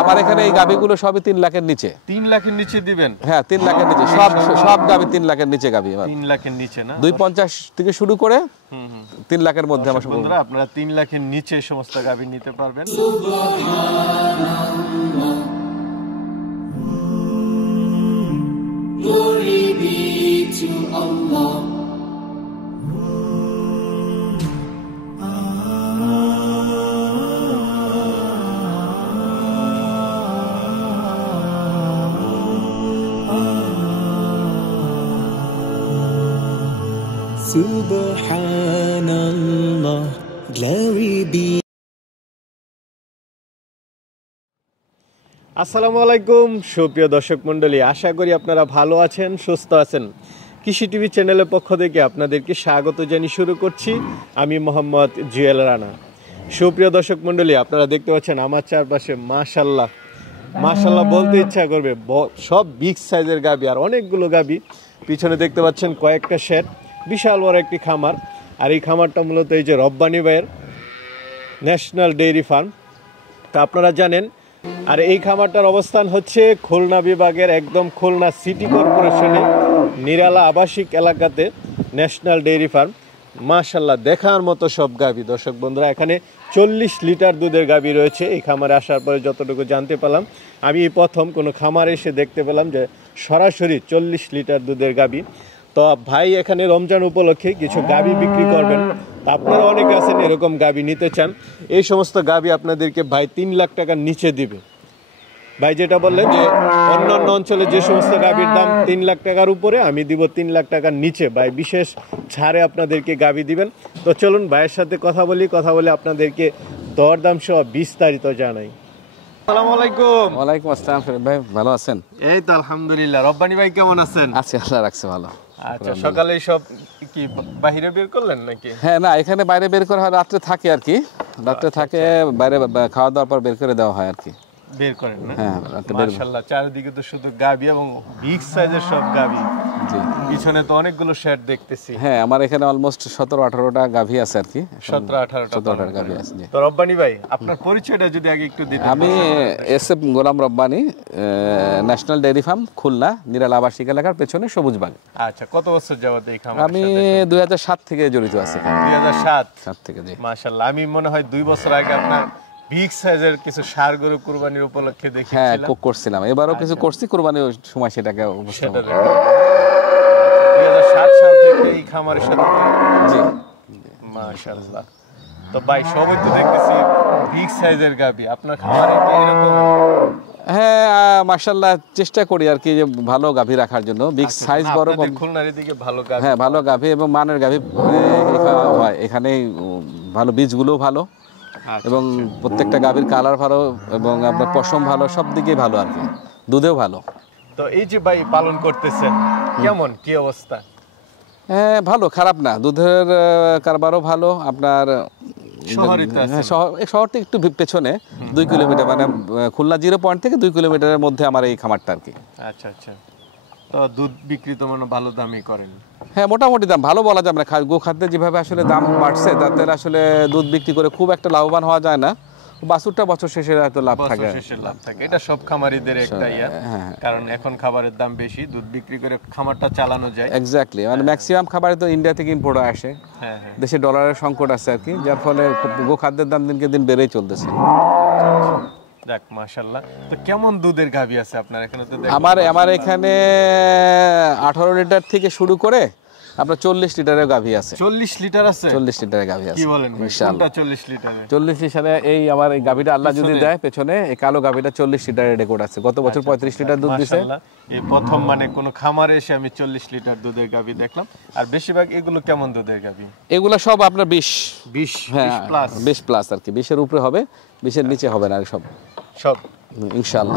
আমার এখানে এই গাভীগুলো সবই 3 লাখের নিচে। 3 লাখের নিচে দিবেন? হ্যাঁ 3 লাখের নিচে সব গাভী 3 লাখের নিচে গাভী আমার। 3 লাখের নিচে না, 250 থেকে শুরু করে 3 লাখের মধ্যে আমার সব। বন্ধুরা আপনারা 3 লাখের নিচে সমস্ত গাভী নিতে পারবেন। Glory be to Allah. Subhanallah, glory be. আসসালামু আলাইকুম সুপ্রিয় দর্শক মণ্ডলী, আশা করি আপনারা ভালো আছেন, সুস্থ আছেন। কৃষি টিভি চ্যানেলের পক্ষ থেকে আপনাদেরকে স্বাগত জানিয়ে শুরু করছি আমি মোহাম্মদ জুয়েল রানা। সুপ্রিয় দর্শক মণ্ডলী, আপনারা দেখতে পাচ্ছেন আমার চারপাশে মাশাল্লাহ মাশাল্লাহ বলতে ইচ্ছা করবে সব বিগ সাইজের গাভী, আর অনেকগুলো গাভী। পিছনে দেখতে পাচ্ছেন কয়েকটা শেড, বিশাল বড় একটি খামার। আর এই খামারটা মূলত এই যে রব্বানী ভাইয়ের ন্যাশনাল ডেইরি ফার্ম, তা আপনারা জানেন। আর এই খামারটার অবস্থান হচ্ছে খুলনা বিভাগের একদম খুলনা সিটি কর্পোরেশনে নিরালা আবাসিক এলাকাতে ন্যাশনাল ডেইরি ফার্ম। মাশাল্লাহ দেখার মতো সব গাভী। দর্শক বন্ধুরা, এখানে 40 লিটার দুধের গাভী রয়েছে। এই খামারে আসার পরে যতটুকু জানতে পারলাম, আমি এই প্রথম কোনো খামারে এসে দেখতে পেলাম যে সরাসরি 40 লিটার দুধের গাভী। তো ভাই এখানে রমজান উপলক্ষে কিছু গাভী বিক্রি করবেন। আপনারা অনেকে আছেন এরকম গাভী নিতে চান, এই সমস্ত গাভী আপনাদেরকে ভাই 3 লাখ টাকার নিচে দিবে। ভাই যেটা বললেন যে অন্যান্য অঞ্চলে যে সমস্ত গাভীর দাম 3 লাখ টাকার উপরে, আমি দিব 3 লাখ টাকার নিচে। ভাই বিশেষ ছাড়ে আপনাদেরকে গাভী দিবেন। তো চলুন ভাইয়ের সাথে কথা বলে আপনাদেরকে দরদাম সহ বিস্তারিত জানাই। আসসালামু আলাইকুম। ওয়ালাইকুম আসসালাম ভাই, ভালো আছেন? এই তো আলহামদুলিল্লাহ। রব্বানী ভাই কেমন আছেন? আছি, আল্লাহ রাখছে ভালো। আচ্ছা, সকালে সব কি বাইরে বের করলেন নাকি? হ্যাঁ না, এখানে বাইরে বের করা হয়, রাত্রে থাকে আর কি। রাত্রে থাকে, বাইরে খাওয়া দাওয়ার পর বের করে দেওয়া হয় আর কি। বের করেন না? হ্যাঁ, মাশাআল্লাহ চারিদিকে তো শুধু গাভী এবং বিগ সাইজের সব গাভী। জি, পিছনে তো অনেকগুলো শেড দেখতেছি। হ্যাঁ আমার এখানে অলমোস্ট 17-18টা গাভী আছে আর কি। 17-18টা গাভী আছে। জি। তো রব্বানী ভাই আপনার পরিচয়টা যদি আগে একটু দিতেন। আমি SF Golam Rabbani, national dairy farm, Khulna Nirala আবাসিক এলাকার পেছনে সবুজবাগ। আচ্ছা, কত বছর যাবত এই খামারের আমি সাথে? 2007 থেকে জড়িত আছি। 2007 থেকে। জি মাশাআল্লাহ। আমি মনে হয় 2 বছর আগে আপনার বিগ সাইজের কিছু ষাঁড় গরু কুরবানির উপলক্ষে দেখেছিলাম। হ্যাঁ করছিলাম, এবারও কিছু করছি কুরবানির সময় সেটাকে সেটা 2007 সাল থেকে এই খামারের সাথে। জি মাশাআল্লাহ। তো ভাই সবই তো দেখতেছি বিগ সাইজের গাভী, আপনার খামারে কি এরকম? হ্যাঁ মাশাআল্লাহ, চেষ্টা করি আর কি যে ভালো গাভী রাখার জন্য। বিগ সাইজ বড় কম, খুলনার দিকে ভালো গাভী। হ্যাঁ ভালো গাভী এবং মানের গাভী হয় এখানে। ভালো বীজগুলো ভালো এবং প্রত্যেকটা গাভীর কালার ভালো এবং আপনার পশম ভালো, সব দিকেই ভালো আর কি, দুধেও ভালো। তো এই যে ভাই পালন করতেছেন, কেমন কি অবস্থা? হ্যাঁ ভালো, খারাপ না, দুধের কারবারও ভালো। আপনার শহর থেকে একটু পেছনে 2 কিলোমিটার, মানে খুলনা 0 পয়েন্ট থেকে 2 কিলোমিটারের মধ্যে আমার এই খামারটা আর কি। আচ্ছা আচ্ছা। তো দুধ বিক্রি তো মানে ভালো দামই করেন? হ্যাঁ মোটামুটি দাম ভালো বলা যাবে না। গোখাদ্যে যেভাবে আসলে দাম বাড়ছে, তাতে আসলে দুধ বিক্রি করে খুব একটা লাভবান হওয়া যায় না। বাছুরটা বছর শেষে হয়তো লাভ থাকে। এটা সব খামারিদের একটা ইয়া, কারণ এখন খাবারের দাম বেশি, দুধ বিক্রি করে খামারটা চালানো যায়। এক্স্যাক্টলি, মানে ম্যাক্সিমাম খাবারে তো ইন্ডিয়া থেকে ইম্পোর্ট আসে। দেশে ডলারের সংকট আছে আর কি, যার ফলে গোখাদ্যের দাম দিনকে দিন বেড়েই চলতেছে। যাক মাশাআল্লাহ। তো কেমন দুধের গাভী আছে আপনার এখানে? তো আমার এখানে 18 লিটার থেকে শুরু করে আপনার 40 লিটারের গাভী আছে। 40 লিটার আছে? 40 লিটারের গাভী আছে। কি বলেন? কোনটা 40 লিটারে? 40 লিটারে এই আমার এই গাভীটা আল্লাহ যদি দেয় পেছনে, এই কালো গাভীটা 40 লিটারের রেকর্ড আছে। গত বছর 35 লিটার দুধ দিয়েছে। মাশাআল্লাহ, এই প্রথম মানে কোন খামারে এসে আমি 40 লিটার দুধের গাভী দেখলাম। আর বেশিরভাগ এগুলো কেমন দুধের গাভী? এগুলো সব আপনার 20 প্লাস। 20 প্লাস আর কি, 20 এর উপরে হবে, 20 এর নিচে হবে না সব ইনশাআল্লাহ।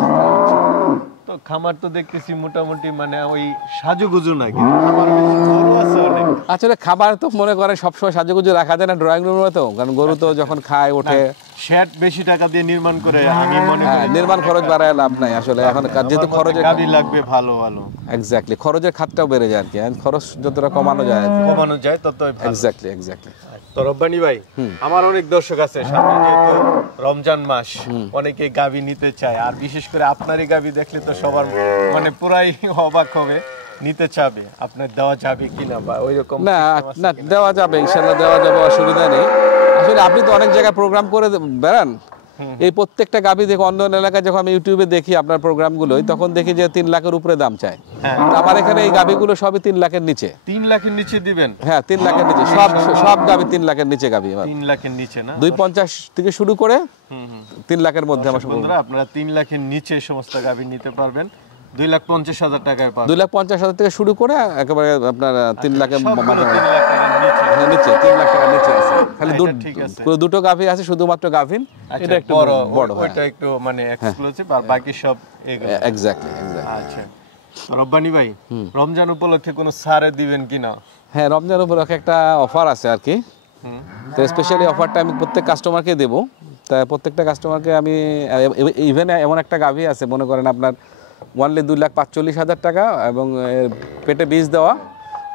তো খামার তো দেখতেছি মোটামুটি মানে ওই সাজুগুজু নাকি? খামার বেশি বড় আছে অনেক। আসলে খাবার তো মনে করেন সবসময় সাজুগুজু রাখা যায় না ড্রয়িং রুমে, তো কারণ গরু তো যখন খায় ওঠে, শেড বেশি টাকা দিয়ে নির্মাণ করে আমি মনে হ্যাঁ করি নির্মাণ খরচ বাড়ায় লাভ নাই আসলে এখন যেহেতু খরচের গাবি লাগবে ভালো ভালো, এক্স্যাক্টলি খরচের খাতটাও বেড়ে যায় আর কি, খরচ যতটা কমানো যায় আর কি। কমানো যায় ততই ভালো। এক্স্যাক্টলি তো রব্বানী ভাই, আমার অনেক দর্শক আছে, সামনে যেহেতু রমজান মাস, অনেকে গাবি নিতে চায়, আর বিশেষ করে আপনারই গাবি দেখলে তো সবার মানে পুরাই অবাক হবে, নিতে চাবে, আপনার দেওয়া যাবে কিনা বা ওইরকম না না দেওয়া যাবে, ইনশাল্লাহ দেওয়া যাবে, অসুবিধা নেই। আসলে আপনি তো অনেক জায়গায় প্রোগ্রাম করে বেড়ান, এই প্রত্যেকটা গাবি দেখে অন্য অন্য এলাকায় যখন আমি ইউটিউবে দেখি আপনার প্রোগ্রামগুলোই, তখন দেখি যে 3 লাখের উপরে দাম চায়। তো আমার এখানে এই গাবিগুলো সবই 3 লাখের নিচে। 3 লাখের নিচে দিবেন? হ্যাঁ 3 লাখের নিচে সব গাবি 3 লাখের নিচে গাবি আমার। 3 লাখের নিচে না, 250 থেকে শুরু করে 3 লাখের মধ্যে আমার সব। বন্ধুরা আপনারা 3 লাখের নিচে সমস্ত গাবি নিতে পারবেন, 2,50,000 টাকায় পাবেন। 2,50,000 থেকে শুরু করে একেবারে আপনার 3 লাখের সবগুলো 3 লাখ টাকার নিচে। হ্যাঁ, নিচে 3 লাখ টাকার নিচে আছে। খালি এটা ঠিক আছে। দুটো গাভী আছে, শুধুমাত্র গাভীন, এটা একটু বড় হয়। ওটা একটু মানে এক্সক্লুসিভ, আর বাকি সব এগুলো। এক্স্যাক্টলি আচ্ছা রব্বানী ভাই, রমজান উপলক্ষে কোনো ছাড়ে দিবেন কিনা? হ্যাঁ রমজান উপলক্ষে একটা অফার আছে আর কি, তো স্পেশালি অফারটা আমি প্রত্যেক কাস্টমারকে দেবো। তাই প্রত্যেকটা কাস্টমারকে আমি ইভেন এমন একটা গাভী আছে মনে করেন আপনার ওয়ানলি 2,45,000 টাকা, এবং পেটে বীজ দেওয়া,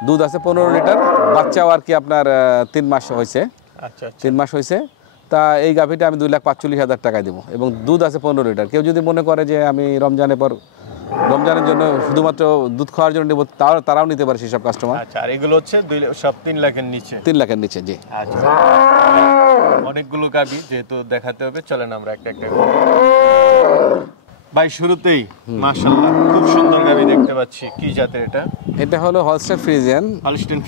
দুধ আছে 15 লিটার, বাচ্চাও আর কি আপনার 3 মাস হয়েছে। আচ্ছা 3 মাস হয়েছে, তা এই গাভীটা আমি 2,45,000 টাকায় দেবো, এবং দুধ আছে 15 লিটার। কেউ যদি মনে করে যে আমি রমজানের জন্য শুধুমাত্র দুধ খাওয়ার জন্য নেবো, তারাও নিতে পারে সেসব কাস্টমার। আচ্ছা, আর এগুলো হচ্ছে সব 3 লাখের নিচে? 3 লাখের নিচে, জি। আচ্ছা, অনেকগুলো গাভী যেহেতু দেখাতে হবে, চলেন আমরা একটা একটা ভাই শুরুতেই মাশাআল্লাহ খুব সুন্দর গাভী দেখতে পাচ্ছি। কি জাতের এটা? এটা হলো হলস্টেইন ফ্রিজিয়ান। হলস্টেইন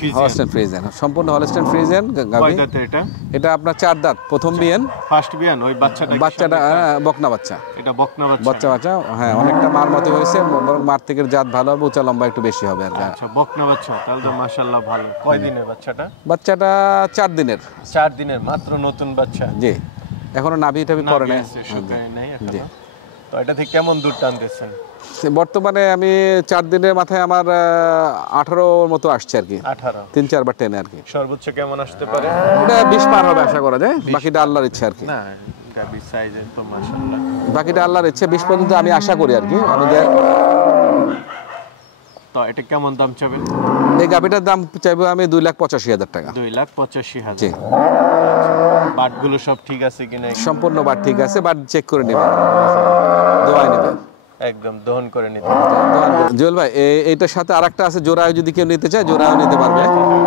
ফ্রিজিয়ান, সম্পূর্ণ হলস্টেইন ফ্রিজিয়ান গাভী। কয় দাঁতের এটা? এটা আপনার 4 দাঁত, প্রথম বিয়ান। ফার্স্ট বিয়ান? ওই বাচ্চাটা বকনা বাচ্চা। এটা বকনা বাচ্চা? হ্যাঁ অনেকটা মার মতো হয়েছে, বরং মার থেকে জাত ভালো হবে, উঁচা লম্বা একটু বেশি হবে আর কি। আচ্ছা, বকনা বাচ্চা, তাহলে তো মাশাআল্লাহ ভালো। কয় দিনের বাচ্চাটা? বাচ্চাটা 4 দিনের। 4 দিনের, মাত্র নতুন বাচ্চা? জি, এখনো নাভি টাভি পড়ে নাই, শুকায় নাই এখনো। তো এটা থেকে কেমন দুধ টানতেছেন? বর্তমানে আমি 4 দিনের মাথায় আমার 18 মতো আসছে আর কি। 18? 3-4 বার টেনে আর কি। সর্বোচ্চ কেমন আসতে পারে? এটা 20 পার হবে আশা করা যায়, বাকিটা আল্লাহর ইচ্ছা আর কি। না গাবি সাইজে তো মাশাআল্লাহ, বাকিটা আল্লাহর ইচ্ছা, 20 পর্যন্ত আমি আশা করি আর কি। তো এটা কেমন দাম চাবেন? এই গাভিটার দাম চাইবো আমি 2,85,000 টাকা। 2,85,000? জি। বাটগুলো সব ঠিক আছে কিনা? সম্পূর্ণ বাট ঠিক আছে, বাট চেক করে নেবেন, দোয়াই নেবেন, একদম দহন করে নিতে। জুয়েল ভাই এইটার সাথে আরেকটা আছে জোড়ায়, যদি কেউ নিতে চায় জোড়াও নিতে পারবে।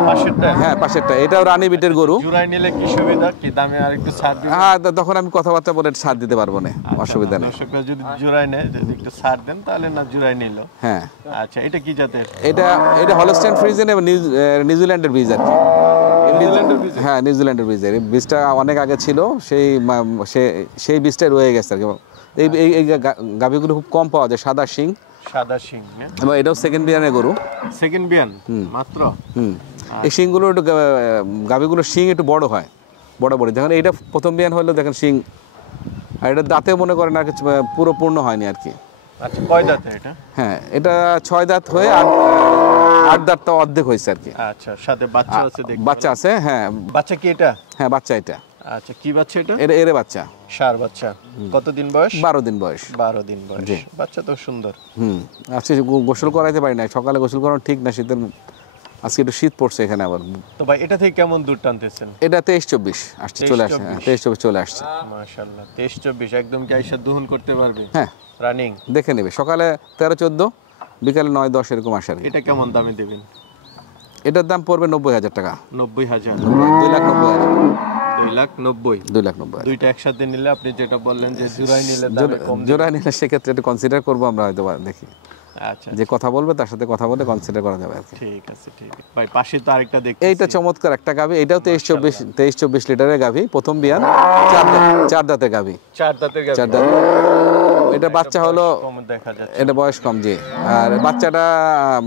পাশেরটা? হ্যাঁ পাশেরটা, এটাও রানী বিটের গরু। জোড়ায় নিলে কি সুবিধা, কি দামে আর একটু ছাড় দিবেন? হ্যাঁ তখন আমি কথাবার্তা বলে ছাড় দিতে পারবো না, অসুবিধা নেই। দর্শকরা যদি জোড়ায় নেয়, যদি একটু ছাড় দেন তাহলে না জোড়ায় নিল। হ্যাঁ আচ্ছা, এটা কি জাতের? এটা হলস্টেইন ফ্রিজিয়ান এবং নিউজিল্যান্ডের বীজ আর কি। হ্যাঁ নিউজিল্যান্ডের বীজ, এই বীজটা অনেক আগে ছিল, সেই বীজটা রয়ে গেছে আর কি। এই গাভীগুলো খুব কম পাওয়া যায়, সাদা শিং। এবং এটাও সেকেন্ড বিয়ানের গরু। সেকেন্ড বিয়ান মাত্র? এই শিংগুলো একটু গাভীগুলোর শিং একটু বড় হয়, বড় দেখেন এইটা প্রথম বিয়ান হলো, দেখেন শিং, আর এটা দাঁতে মনে করেন আর কিছু পুরো পূর্ণ হয়নি আর কি। আচ্ছা, কয় দাঁতের এটা? হ্যাঁ এটা 6 দাঁত হয়ে 8 দাঁতটা অর্ধেক হয়েছে আর কি। আচ্ছা, সাথে বাচ্চা আছে? বাচ্চা আছে, হ্যাঁ। বাচ্চা কি এটা? হ্যাঁ বাচ্চা এটা। আচ্ছা, কি বাচ্চা এটা? এর বাচ্চা, ষাঁড় বাচ্চা। কতদিন বয়স? 12 দিন বয়স। 12 দিন বয়স, বাচ্চা তো সুন্দর। আজকে গোসল করাইতে পারি না, সকালে গোসল করানো ঠিক না, শীতের আজকে একটু শীত পড়ছে এখানে আবার। তো ভাই এটা থেকে কেমন দুধ টানতেছেন? এটা 23-24 আসছে, চলে আসছে। 23-24 চলে আসছে মাশাআল্লাহ। 23-24 একদম কি আইসা দহন করতে পারবে? হ্যাঁ রানিং দেখে নেবে, সকালে 13-14, বিকালে 9-10 এরকম আসে আর কি। এটা কেমন দামে দেবেন? এটার দাম পড়বে 90,000 টাকা। 90,000? 2,90,000। 2,90,000? 2,90,000। দুইটা একসাথে নিলে, আপনি যেটা বললেন যে জোড়ায় নিলে দামে কম, জোড়ায় নিলে সেক্ষেত্রে একটু কনসিডার করবো আমরা, হয়তো দেখি। আচ্ছা, যে কথা বলবে তার সাথে কথা বলে কনসিডার করা যাবে আর কি। ঠিক আছে, ঠিক আছে ভাই। পাশে তো আরেকটা দেখতে, এইটা চমৎকার একটা গাভী, এটাও 23-24 লিটারের গাভী, প্রথম বিয়ান, 4 দাঁতের গাভী। 4 দাঁতের গাভী? 4 দাঁত। এটা বাচ্চা হলো, কম দেখা যাচ্ছে। এটা বয়স কম, জি। আর বাচ্চাটা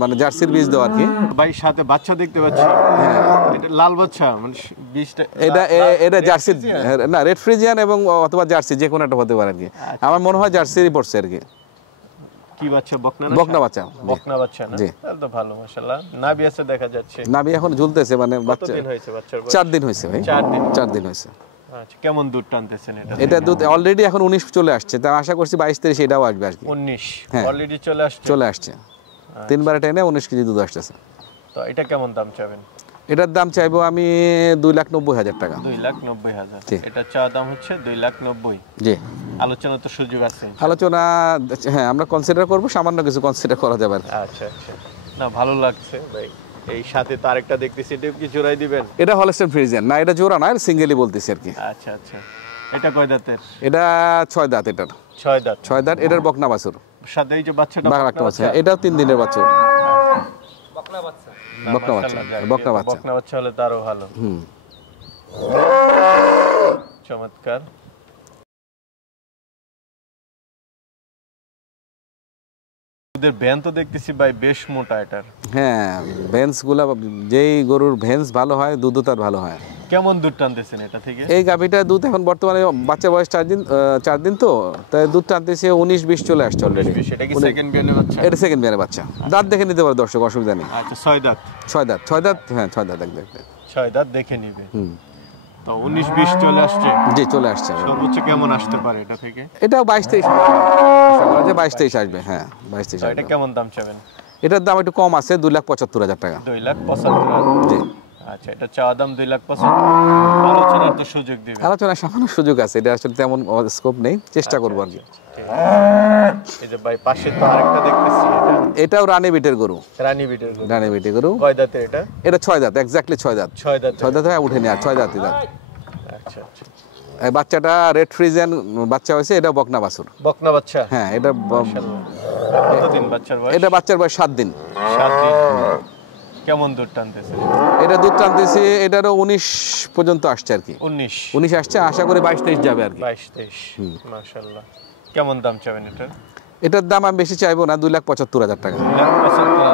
মানে জার্সির বীজ দেওয়া আর কি। ভাই সাথে বাচ্চা দেখতে পাচ্ছি, এটা লাল বাচ্চা, মানে বীজটা এটা জার্সি না, রেড ফ্রিজিয়ান এবং অথবা জার্সি, যে কোনো একটা হতে পারে আর কি। আমার মনে হয় জার্সিরই পড়ছে আর কি। কি বাচ্চা, বকনা না বকনা বাচ্চা, বকনা বাচ্চা না? জি। তাহলে তো ভালো মাশাআল্লাহ। নাভি আছে দেখা যাচ্ছে। নাভি এখন ঝুলতেছে, মানে বাচ্চা কতদিন হয়েছে বাচ্চার বয়স? 4 দিন হয়েছে ভাই, 4 দিন। 4 দিন হয়েছে। আচ্ছা, কেমন দুধ টানতেছেন এটা? এটা দুধ অলরেডি এখন 19 চলে আসছে, তা আশা করছি 22-23 এটাও আসবে আর কি। 19 হ্যাঁ। অলরেডি চলে আসছে। চলে আসছে, 3 বারে টেনে 19 কেজি দুধ আসতেছে। তো এটা কেমন দাম চাবেন? এটার দাম চাইবো আমি 2,90,000 টাকা। 2,90,000। জি। এটা চাওয়া দাম হচ্ছে 2,90,000। জি, আলোচনা তো সুযোগ আছে। আলোচনা হ্যাঁ আমরা কনসিডার করবো, সামান্য কিছু কনসিডার করা যাবে আর কি। আচ্ছা আচ্ছা, না ভালো লাগছে ভাই। এই সাথে তো আরেকটা দেখতেছি, এটা কি জোড়াই দিবেন? এটা হলস্টেইন ফ্রিজিয়ান না, এটা জোড়া না, এটা সিঙ্গেলই বলতেছি আর কি। আচ্ছা আচ্ছা, এটা কয় দাঁতের? এটা 6 দাঁত, এটার 6 দাঁত। 6 দাঁত। এটার বকনা বাছুর, সাথে এই যে বাচ্চাটা বাঘা একটা বাচ্চা, এটাও 3 দিনের বাছুর। বকনা বাচ্চা, বকনা বাচ্চা, বকনা বাচ্চা। বকনা বাচ্চা হলে তো আরো ভালো। চমৎকার। দুধের ভ্যান তো দেখতেছি ভাই বেশ মোটা এটার। হ্যাঁ, ভেন্স গুলা, যেই গরুর ভেন্স ভালো হয় দুধও তার ভালো হয়। কেমন দুধ টানতেছেন এটা থেকে? এই গাভীটা দুধ এখন বর্তমানে বাচ্চা বয়স 4 দিন তো, তাই দুধ টানতেছে 19-20 চলে আসছে অলরেডি। এটা কি সেকেন্ড বিয়ানের বাচ্চা? এটা সেকেন্ড বিয়ানের বাচ্চা। দাঁত দেখে নিতে পারে দর্শক, অসুবিধা নেই। আচ্ছা, 6 দাঁত। 6 দাঁত, 6 দাঁত, হ্যাঁ 6 দাঁত একদম। 6 দাঁত দেখে নিবে। তো 19-20 চলে আসছে। জি, চলে আসছে। সর্বোচ্চ কেমন আসতে পারে এটা থেকে? এটাও 22-23 আশা করা যায়, 22-23 আসবে। হ্যাঁ, 22-23 তো আসবে। এটা কেমন দাম চাবেন? এটার দাম একটু কম আছে, 2,75,000 টাকা। 2,75,000। জি, আচ্ছা, এটা চাওয়া দাম 2,75,000। আলোচনার তো সুযোগ দিবেন। আলোচনার সামান্য সুযোগ আছে, এটা আসলে তেমন স্কোপ নেই, চেষ্টা করবো আর কি। এই যে ভাই পাশে তো আরেকটা দেখতেছি, এটাও রানী বিটের গরু, রানী বিটের গরু। রানী বিটের গরু। কয় দাঁতের এটা? এটা 6 দাঁত, এক্স্যাক্টলি 6 দাঁত। 6 দাঁত। 6 দাঁত হয়ে উঠেনি আর, 6 দাঁতই দাঁত। আচ্ছা আচ্ছা, এই বাচ্চাটা রেড ফ্রিজিয়ান বাচ্চা হয়েছে, এটা বকনা বাছুর। বকনা বাচ্চা। হ্যাঁ, এটা কতদিন বাচ্চার বয়স? এটা বাচ্চার বয়স 7 দিন। 7 দিন। কেমন দুধ টানতেছে? এটা দুধ টানতেছি, এটারও 19 পর্যন্ত আসছে আর কি। 19 আসছে, আশা করি 22-23 যাবে আর কি। 22-23। মাশাআল্লাহ। কেমন দাম চাবেন এটা? এটার দাম আমি বেশি চাইবো না, 2,75,000 টাকা।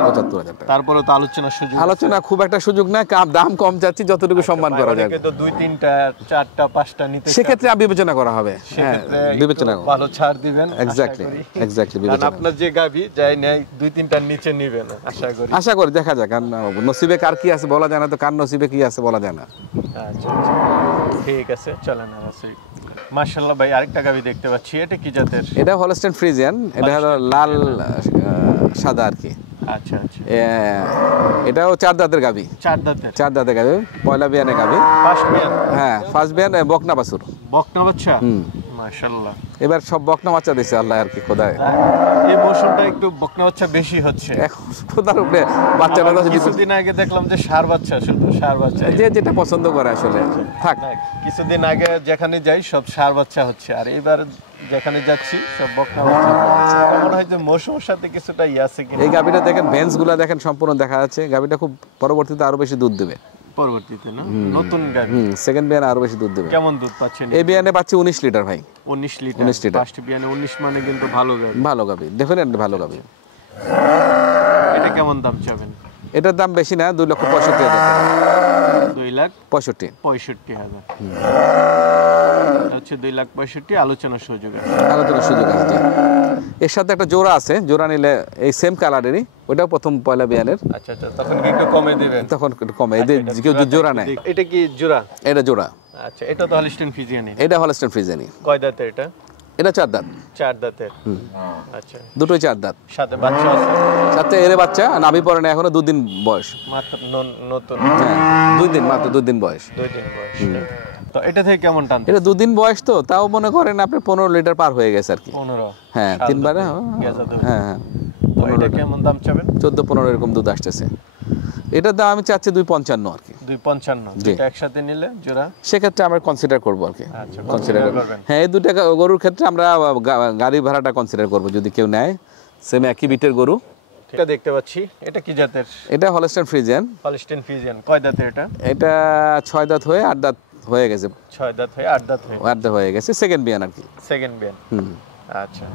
75,000 টাকা। তারপরে তো আলোচনার সুযোগ। আলোচনা খুব একটা সুযোগ না, দাম কম চাচ্ছি, যতটুকু সম্মান করা যায়। অনেকে তো 2-3টা 4টা 5টা নিতে চায়। সেক্ষেত্রে বিবেচনা করা হবে। হ্যাঁ, বিবেচনা একটু ভালো ছাড় দিবেন। এক্স্যাক্টলি কারণ বিবেচনা। আপনার যে গাভী যাই নাই 2-3টার নিচে নিবেন আশা করি, দেখা যাক, কারণ নসিবে কার কি আছে বলা যায় না, তো কার নসিবে কি আছে বলা যায় না। আচ্ছা আচ্ছা, ঠিক আছে, চলেন আবার। মাশাআল্লাহ ভাই, আরেকটা গাভী দেখতে পাচ্ছি, এটা কি জাতের? এটা হলস্টেইন ফ্রিজিয়ান, এটা হলো লাল সাদা আর কি। আচ্ছা আচ্ছা, এটাও 4 দাঁতের গাভী। 4 দাঁতের। 4 দাঁতের গাভী, পয়লা বিয়ানের গাভী। ফার্স্ট বিয়ান? হ্যাঁ, ফার্স্ট বিয়ান, বকনা বাছুর। বকনা বাচ্চা। মাশাআল্লাহ। এবার সব বকনা বাচ্চা দিছে আল্লাহ আর কি, খোদায়। এই মৌসুমটা একটু বকনা বাচ্চা বেশি হচ্ছে। এখন খোদার উপরে বাচ্চাটা তো কিছুদিন আগে দেখলাম যে ষাঁড় বাচ্চা, শুধু ষাঁড় বাচ্চা। যে যেটা পছন্দ করে আসলে থাক। না, কিছুদিন আগে যেখানে যাই সব ষাঁড় বাচ্চা হচ্ছে, আর এবার যেখানে যাচ্ছি সব বকনা বাচ্চা। মনে হয় যে মৌসুমের সাথে কিছুটা আছে কিনা। এই গাভীটা দেখেন, ভেন্স গুলা দেখেন, সম্পূর্ণ দেখা যাচ্ছে। গাভীটা খুব পরবর্তীতে আরো বেশি দুধ দেবে পরবর্তীতে, না নতুন গাভী। সেকেন্ড বিয়ানে আরো বেশি দুধ দেবে। কেমন দুধ পাচ্ছেন? এই বিয়ানে পাচ্ছি 19 লিটার ভাই। 19 লিটার। 19 লিটার। ফার্স্ট বিয়ানে 19 মানে কিন্তু ভালো গাভী। ভালো গাভী, ডেফিনেটলি ভালো গাভী। এটা কেমন দাম চাবেন? এটার দাম বেশি না, 2,65,000 টাকা। 2,65,000। এটা হচ্ছে 2,65,000, আলোচনার সুযোগ আছে। আলোচনার সুযোগ আছে জি। এর সাথে একটা জোড়া আছে, জোড়া নিলে এই সেম কালারেরই, ওটাও প্রথম পয়লা বিয়ানের। আচ্ছা আচ্ছা, তখন কি একটু কমে দিবেন? তখন একটু কমে, এদের কেউ জোড়া নেয়। এটা কি জোড়া? এটা জোড়া। আচ্ছা, এটা তো হলস্টেইন ফ্রিজিয়ান। এটা হলস্টেইন ফ্রিজিয়ানি। কয় দাঁতের এটা? এটা 4 দাঁত। 4 দাঁতের। আচ্ছা, দুটোই 4 দাঁত। সাথে বাচ্চা আছে? সাথে এর বাচ্চা নাভি পড়ে না, এখনো 2 দিন বয়স। মাত্র নতুন। হ্যাঁ, 2 দিন, মাত্র 2 দিন বয়স। 2 দিন বয়স। তো এটা থেকে কেমন টান? এটা 2 দিন বয়স তো, তাও মনে করেন আপনি 15 লিটার পার হয়ে গেছে আর কি। 15? হ্যাঁ, 3 বারে। হ্যাঁ হ্যাঁ, তো এটা কেমন দাম চাবেন? 14-15 এরকম দুধ আসতেছে। এটার দাম আমি চাচ্ছি 2,55 আর কি। 2,55? দুটো একসাথে নিলে জোড়া? সেক্ষেত্রে আমরা কনসিডার করবো আর কি। আচ্ছা, কনসিডার করবেন। হ্যাঁ, এই দুটা গরুর ক্ষেত্রে আমরা গাড়ি ভাড়াটা কনসিডার করবো যদি কেউ নেয়। সেম একই বিটের গরু। এটা দেখতে পাচ্ছি, এটা কি জাতের? এটা হলস্টেইন ফ্রিজিয়ান। Holstein Friesian. কয় দাঁতের এটা? এটা 6 দাঁত হয়ে 8 দাঁত হয়ে গেছে। 6 দাঁত হয়ে 8 দাঁত হয়ে? 8 দাঁত হয়ে গেছে, সেকেন্ড বিয়ান আর কি। সেকেন্ড বিয়ান। আচ্ছা,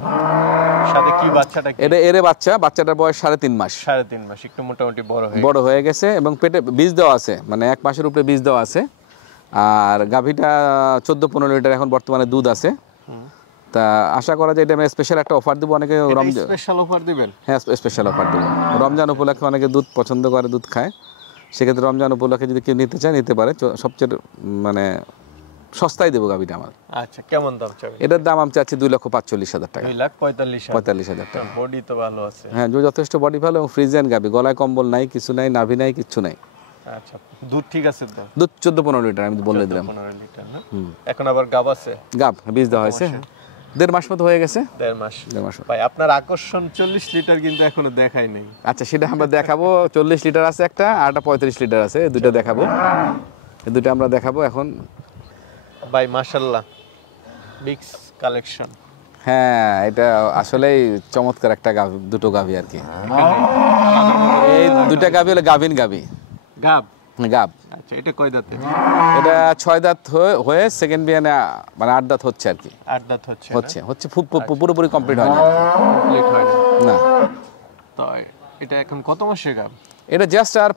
সাথে কি বাচ্চাটা? এটা এরে বাচ্চা, বাচ্চাটার বয়স 3.5 মাস। 3.5 মাস, একটু মোটামুটি বড় হয়ে গেছে, এবং পেটে বীজ দেওয়া আছে, মানে 1 মাসের উপরে বীজ দেওয়া আছে। আর গাভীটা 14-15 লিটার এখন বর্তমানে দুধ আছে। তা আশা করা যায় এটা আমি স্পেশাল একটা অফার দেবো অনেকে রমজান স্পেশাল অফার দিবেন? হ্যাঁ স্পেশাল অফার দেবো রমজান উপলক্ষে অনেকে দুধ পছন্দ করে দুধ খায় সেক্ষেত্রে রমজান উপলক্ষে যদি কেউ নিতে চায় নিতে পারে সবচেয়ে মানে সস্তায় দেবো গাভিটা আমার আচ্ছা, কেমন দাম চাবেন? এটার দাম আমি চাচ্ছি 2,45,000 টাকা 2,45,000। 45,000 টাকা। বডি তো ভালো আছে। হ্যাঁ যথেষ্ট বডি ভালো এবং ফ্রিজিয়ান গাভি গলায় কম্বল নাই কিছু নাই নাভি নাই কিচ্ছু নাই আচ্ছা, দুধ ঠিক আছে তো? দুধ 14-15 লিটার আমি বলে দিলাম 15 লিটার না? এখন আবার গাব আছে? গাব বীজ দেওয়া হয়েছে 1.5 মাস মতো হয়ে গেছে 1.5 মাস। 1.5 মাস ভাই আপনার আকর্ষণ 40 লিটার কিন্তু এখনো দেখাই নাই। আচ্ছা সেটা আমরা দেখাবো 40 লিটার আছে একটা আর একটা 35 লিটার আছে এই দুটো দেখাবো এই দুটো আমরা দেখাবো এখন ভাই মাশাআল্লাহ বিগ কালেকশন। হ্যাঁ এটা আসলেই চমৎকার একটা গাভি দুটো গাভি আর কি এই দুটো গাভি হলো গাভিন গাভি গাব। গাব আচ্ছা, এটা কয় দাঁতে? এটা 6 দাঁত হয়ে সেকেন্ড বিয়ানে মানে 8 দাঁত হচ্ছে আর কি 8 দাঁত হচ্ছে হচ্ছে পুরোপুরি কমপ্লিট হয় না কমপ্লিট হয় না। না তো এটা এখন কত মাসের গাব? এটা জাস্ট আর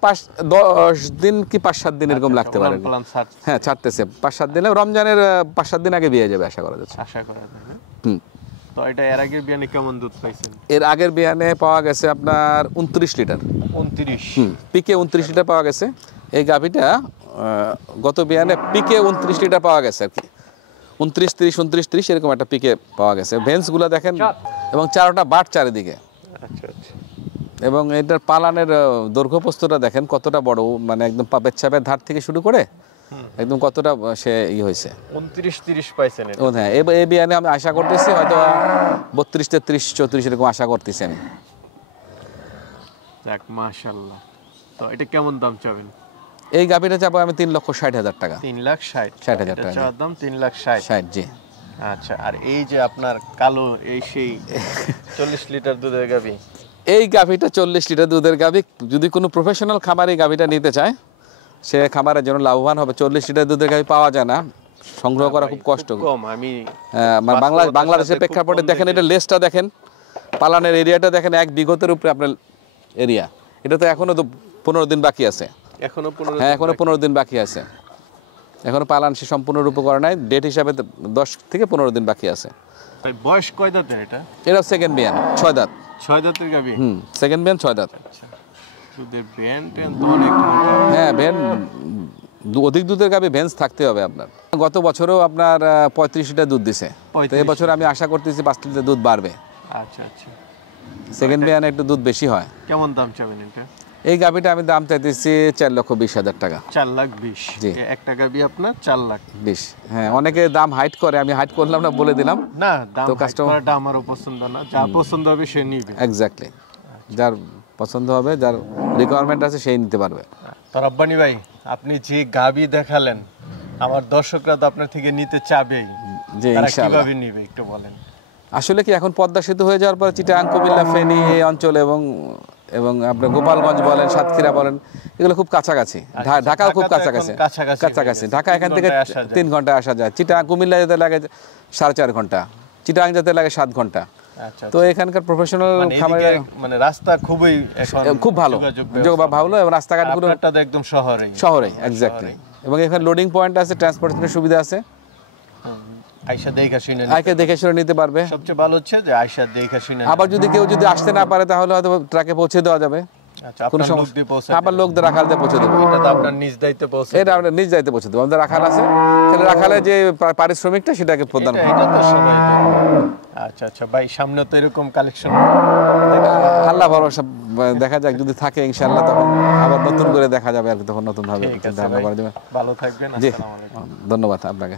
10 দিন কি 5-7 দিন এরকম লাগতে পারে প্লান সার্চ হ্যাঁ ছাড়তেছে 5-7 দিনে রমজানের 5-7 দিন আগে বিয়ে যাবে আশা করা যাচ্ছে আশা করা যায় না? হুম তো এটা এর আগের বিয়ানে কেমন দুধ পাইছেন? এর আগের বিয়ানে পাওয়া গেছে আপনার 29 লিটার 29। পিকে 29 লিটার পাওয়া গেছে এই গাভিটা গত বিয়ানে পিকে 29 লিটার পাওয়া গেছে আর কি 29-30 এরকম একটা পিকে পাওয়া গেছে ভেন্সগুলো দেখেন এবং চারোটা বাট চারিদিকে আচ্ছা আচ্ছা। এবং এটার পালানের দৈর্ঘ্য প্রস্থটা দেখেন কতটা বড় মানে একদম পেচ্ছাপের ধার থেকে শুরু করে একদম কতটা সে হয়েছে 29-30 পাইছেন এটা? হ্যাঁ এই বিয়ানে আমি আশা করতেছি হয়তো 32-33-34 এরকম আশা করতেছি আমি যাক মাশাআল্লাহ। তো এটা কেমন দাম চাবেন? এই গাভিটা চাবো আমি 3,60,000 টাকা 3,60,000 টাকা। চাওয়ার দাম 3,60,000। 60 জি আচ্ছা, আর এই যে আপনার কালো এই সেই 40 লিটার দুধের গাভী, এই গাভিটা 40 লিটার দুধের গাভি যদি কোনো প্রফেশনাল খামারি গাভিটা নিতে চায় সে খামারের জন্য লাভবান হবে 40 লিটার দুধের গাভি পাওয়া যায় না সংগ্রহ করা খুব কষ্ট কম। আমি বাংলাদেশের প্রেক্ষাপটে দেখেন এটা লেসটা দেখেন পালানের এরিয়াটা দেখেন 1 বিঘতের উপরে আপনার এরিয়া এটা তো এখনো তো 15 দিন বাকি আছে এখনো 15 হ্যাঁ এখনো 15 দিন বাকি আছে এখনো পালান সে সম্পূর্ণরূপে করে নাই ডেট হিসাবে 10 থেকে 15 দিন বাকি আছে তাই বয়স কয় দাঁতের এটা? এটা সেকেন্ড বিয়ান 6 দাঁত 6 দাঁতের গাভী। সেকেন্ড বিয়ান 6 দাঁত আচ্ছা, দুধের ভ্যান ট্যান তো অনেক মোটা। হ্যাঁ ভ্যান অধিক দুধের গাভি ভেন্স থাকতে হবে আপনার গত বছরও আপনার 35 লিটার দুধ দিছে তো এই বছর আমি আশা করতেছি 5 লিটার দুধ বাড়বে আচ্ছা আচ্ছা। সেকেন্ড বিয়ানে একটু দুধ বেশি হয় কেমন দাম চাবেন এটা? এই গাভিটা আমি দাম চাইতেছি 4,20,000 টাকা 4,20,000। জি। একটা গাভী আপনার 4,20,000। হ্যাঁ অনেকে দাম হাইট করে আমি হাইট করলাম না বলে দিলাম না, দাম তো হাইট customer- করাটা আমারও পছন্দ না, যা পছন্দ হবে সে নিবে। এক্স্যাক্টলি যার পছন্দ হবে যার রিকোয়ারমেন্ট আছে সেই নিতে পারবে তো রব্বানী ভাই আপনি যে গাভী দেখালেন আমার দর্শকরা তো আপনার থেকে নিতে চাবেই, জি তারা ইনশাআল্লাহ কিভাবে নিবে একটু বলেন। আসলে কি এখন পদ্মা সেতু হয়ে যাওয়ার পর চিটাগাং কুমিল্লা ফেনী এই অঞ্চল এবং আপনার গোপালগঞ্জ বলেন সাতক্ষীরা বলেন এগুলো খুব কাছাকাছি ঢাকাও খুব ঢাকা তো কাছাকাছি এখন কাছাকাছি কাছাকাছি হয়ে গেছে। ঢাকা এখান 3 থেকে ঘন্টায় আসা যায়। 3 ঘন্টায় আসা যায় চিটাগাং কুমিল্লা যেতে লাগে 4.5 ঘন্টা চিটাগাং যেতে লাগে 7 ঘন্টা আচ্ছা, তো এখানকার প্রফেশনাল মানে খামারে এদিকে মানে রাস্তা খুবই এখন খুব ভালো যোগাযোগ ভালো এবং রাস্তাঘাটগুলো আপনারটা তো একদম শহরে এক্স্যাক্টলি এবং এখানে লোডিং পয়েন্ট আছে ট্রান্সপোর্টেশনের সুবিধা আছে আইসা দেখা শুনে আইকে দেখে শুনে নিতে পারবে সবচেয়ে ভালো হচ্ছে যে আইসা দেখা শুনে আবার যদি কেউ যদি আসতে না পারে তাহলে হয়তো ট্রাকে পৌঁছে দেওয়া যাবে আচ্ছা, কোনো আপনার লোক সমস্যা দিয়ে পৌঁছে আবার লোকদের রাখাল দিয়ে পৌঁছে দেবো এটা তো আপনার নিজ দায়িত্বে পৌঁছে এটা আমরা নিজ দায়িত্বে পৌঁছে দেবো আমাদের রাখাল আছে তাহলে রাখালে যে পারিশ্রমিকটা সেটাকে প্রদান করবো এটা তো সবাই দেবে। আচ্ছা আচ্ছা ভাই সামনে তো এরকম কালেকশন আল্লাহ ভরসা দেখা যাক যদি থাকে ইনশাআল্লাহ তখন আবার নতুন করে দেখা যাবে আর কি তখন নতুন ভাবে ঠিক আছে চিন্তা ভাবনা ভাই, করা যাবে ভালো থাকবেন। জি আসসালামু আলাইকুম। ধন্যবাদ আপনাকে